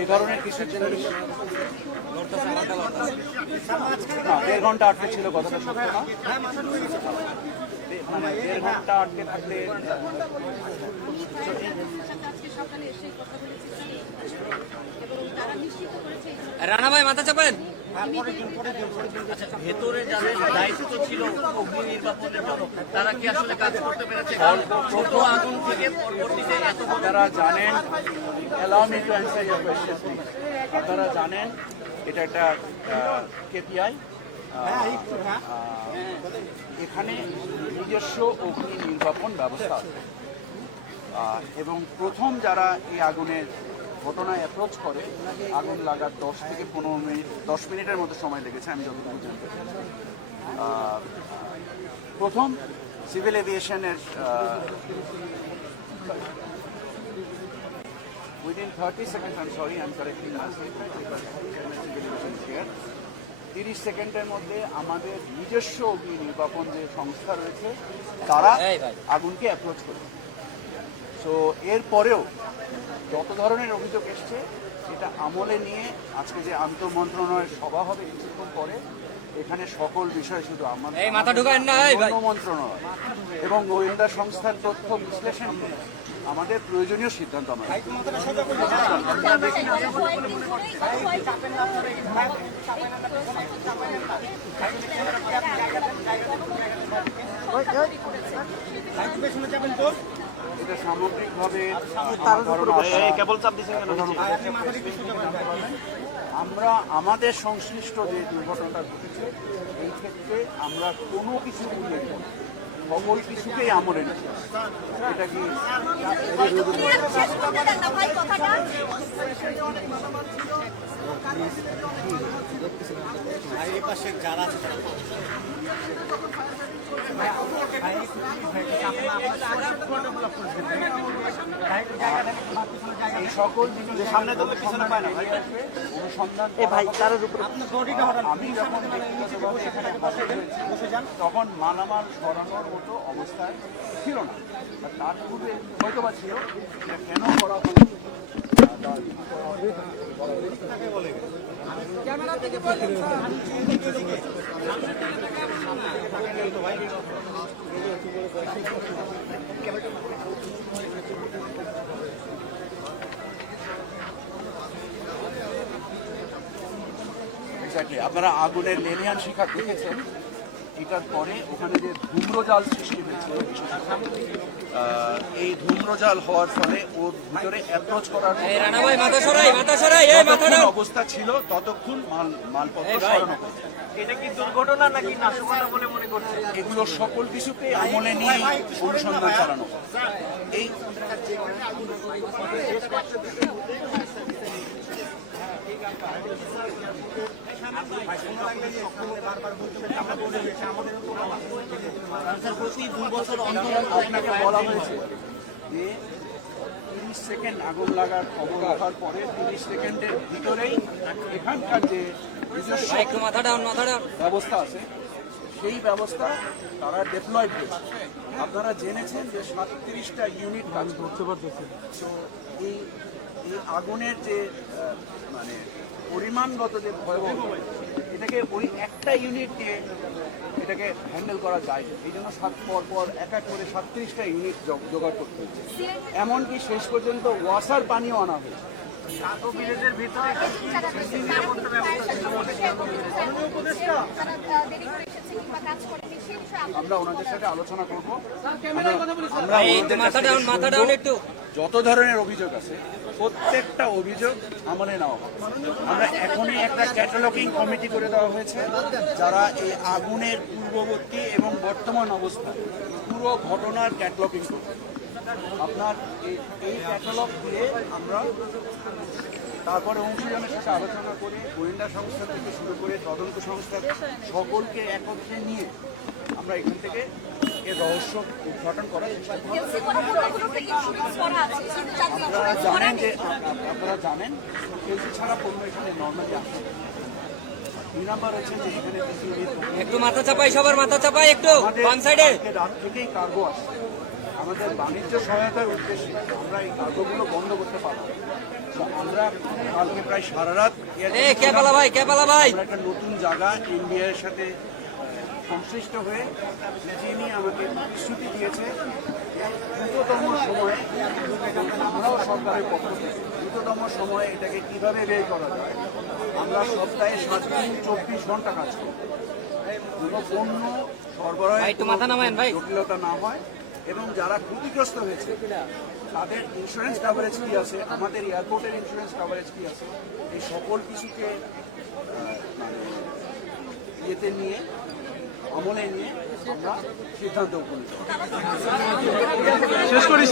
এই ধরনের কিছু জিনিস 1.5 ঘন্টা আটকে ছিল, কথাটা সত্য না? মানে 1.5 ঘন্টা আটকে থাকলে রানা ভাই মাথা চাপেন। ভেতরে যাদের দায়িত্ব ছিল অগ্নি নির্বাপনের জন্য তারা কি আসলে কাজ করতে পেরেছে? ছোট আগুন থেকে পরবর্তীতে এত আপনারা জানেন, allow me to answer your question, please. আপনারা জানেন এটা একটা কেপিআই, এখানে নিজস্ব অগ্নি নির্বাপন ব্যবস্থা আছে এবং প্রথম যারা এই আগুনের ঘটনায় অ্যাপ্রোচ করে, আগুন লাগার 10 থেকে 15 মিনিট, 10 মিনিটের মতো সময় লেগেছে আমি যতটুকু জানতে চাই। প্রথম civil এভিয়েশনের within 30 seconds, I'm sorry, I'm correcting myself, civil aviation is here, 30 সেকেন্ডের মধ্যে আমাদের নিজস্ব অগ্নি নির্বাপন যে সংস্থা রয়েছে তারা আগুনকে অ্যাপ্রোচ করে। সো এরপরেও যত ধরনের অভিযোগ এসছে এটা আমলে নিয়ে আজকে যে আন্তঃমন্ত্রণালয়ের সভা হবে কিছুক্ষণ পরে, এখানে সকল বিষয় শুধু আমাদের মন্ত্রণালয় এবং গোয়েন্দা সংস্থার তথ্য বিশ্লেষণ করে আমাদের প্রয়োজনীয় সিদ্ধান্ত আমরা এটা সামগ্রিকভাবে আমরা আমাদের সংশ্লিষ্ট যে দুর্ঘটনাটা ঘটেছে এই ক্ষেত্রে আমরা কোনো কিছু উল্লেখ করি, সকল কিছুকেই আমলে নিচ্ছি। এটা কি যারা আছে এই সকল জিনিস সামনে তো পিছনে পায় না ভাই, অনুসন্ধান আমি যখন ব্যক্তিগতভাবে এখানে বসে যান তখন মালামাল সরানোর মতো অবস্থায় ছিল না, তার পূর্বে হয়তো বা ছিল, এটা কেন করা হলো আপনারা আগুনের লেলিয়ান শিখা দেখেছেন। এটার পরে ওখানে যে ধূম্রজাল সৃষ্টি হয়েছিল, এই ধূম্রজাল হওয়ার ফলে ওর ভিতরে অ্যাপ্রোচ করার অবস্থা ছিল, ততক্ষণ মালপত্র সরানো হয়েছে। এটা কি দুর্ঘটনা নাকি নাশকতা বলে মনে করছে? এগুলো সকল কিছুকে আমলে নিয়ে অনুসন্ধান চালানো। এই প্রতি 2 বছর অন্তর আপনাকে বলা হয়েছে যে 30 সেকেন্ড আগুন লাগার খবর রাখার পরে 30 সেকেন্ডের ভিতরেই এখানকার যে ব্যবস্থা আছে সেই ব্যবস্থা তারা ডেপ্লয় করেছে। আপনারা জেনেছেন যে 37টা ইউনিট কাজ করতে পারতেছে। তো এই আগুনের যে মানে পরিমাণগত যে ভয়াবহ, এটাকে ওই একটা ইউনিট দিয়ে এটাকে হ্যান্ডেল করা যায়, এই জন্য পর এক এক করে 37টা ইউনিট জোগাড় করতে হচ্ছে। এমনকি শেষ পর্যন্ত ওয়াসার পানিও আনা হয়েছে। আমরা ওনাদের সাথে আলোচনা করবো। যত ধরনের অভিযোগ আছে প্রত্যেকটা অভিযোগ আমলে নেওয়া হবে। আমরা এখনই একটা ক্যাটালগিং কমিটি করে দেওয়া হয়েছে, যারা এই আগুনের পূর্ববর্তী এবং বর্তমান অবস্থা পুরো ঘটনার ক্যাটালগিং করবে। আপনার এই ক্যাটালগ দিয়ে আমরা তারপরে অংশীজনের সাথে আলোচনা করে গোয়েন্দা সংস্থা থেকে শুরু করে তদন্ত সংস্থার সকলকে একত্রে নিয়ে আমরা এখান থেকে এর রহস্য উদ্ঘাটন করার চেষ্টা করব। আপনারা জানেন কেলসি ছাড়া পণ্য এখানে নর্মালি আসে। 2 নাম্বার হচ্ছে যে এখানে একটু মাথা চাপাই, সবার মাথা চাপাই একটু বাম সাইডে। রাত থেকেই কার্গো আসে, আমাদের বাণিজ্য সহায়তার উদ্দেশ্যে আমরা এই কার্গোগুলো বন্ধ করতে পারবো। তো আমরা কালকে প্রায় সারা রাত কে পালা ভাই আমরা একটা নতুন জায়গা ইন্ডিয়ার সাথে সংশ্লিষ্ট হয়ে যিনি আমাকে প্রতিশ্রুতি দিয়েছে দ্রুততম সময়ে, আমরাও সরকারের পক্ষ থেকে দ্রুততম সময়ে এটাকে কিভাবে বের করা যায়। আমরা সপ্তাহে 7 দিন 24 ঘন্টা কাজ করি, কোনো পণ্য সরবরাহে একটু মাথা নামায়েন ভাই। জটিলতা না হয় এবং যারা ক্ষতিগ্রস্ত হয়েছে তাদের ইন্স্যুরেন্স কাভারেজ কি আছে, আমাদের এয়ারপোর্টের ইন্স্যুরেন্স কাভারেজ কি আছে, এই সকল কিছুকে ইয়েতে নিয়ে আমলে নিয়ে আমরা সিদ্ধান্ত উপনীত হই। শেষ করি